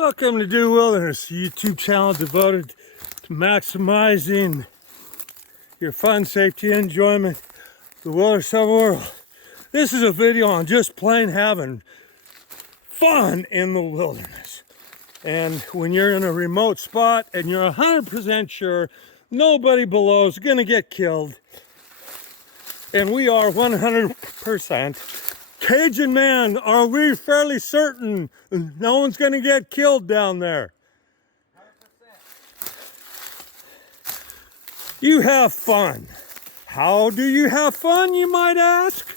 Welcome to Do Wilderness, a YouTube channel devoted to maximizing your fun, safety, and enjoyment of the wilderness of the world. This is a video on just plain having fun in the wilderness. And when you're in a remote spot and you're 100% sure nobody below is going to get killed, and we are 100% Cajun man, are we fairly certain no one's going to get killed down there? 100%. You have fun. How do you have fun, you might ask?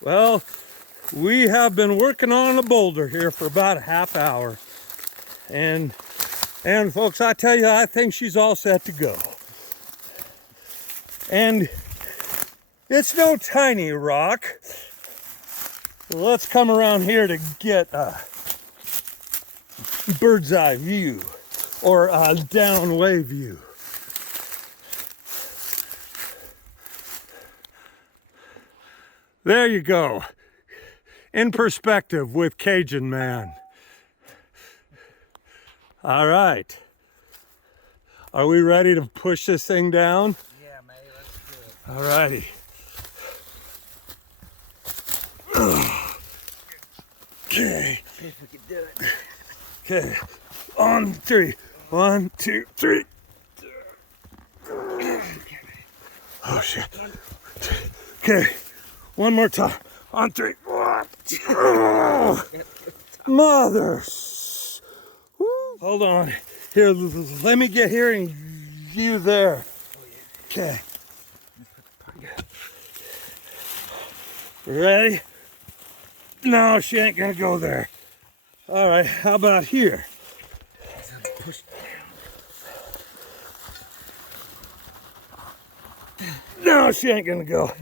Well, we have been working on a boulder here for about a half hour. And folks, I tell you, I think she's all set to go. And it's no tiny rock. Let's come around here to get a bird's eye view or a downway view. There you go. In perspective with Cajun man. All right. Are we ready to push this thing down? Yeah, mate, let's do it. All righty. Okay. See if we can do it. Okay. On three. 1, 2, 3. Oh shit. Okay. One more time. On 3. Mother. Hold on. Here, let me get here and view there. Okay. Ready? No, she ain't gonna go there. All right, how about here? Push down. No, she ain't gonna go.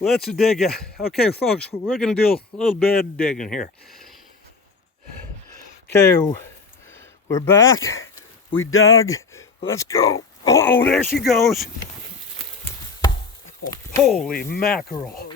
Let's dig it. Okay, folks, we're gonna do a little bit of digging here. Okay, we're back. We dug. Let's go. Oh, there she goes. Oh, holy mackerel.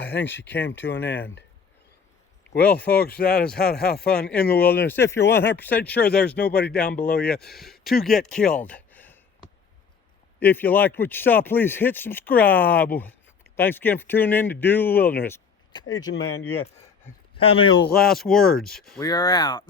I think she came to an end. Well, folks, that is how to have fun in the wilderness. If you're 100% sure there's nobody down below you to get killed. If you liked what you saw, please hit subscribe. Thanks again for tuning in to Do the Wilderness. Cajun man, you have any last words? We are out.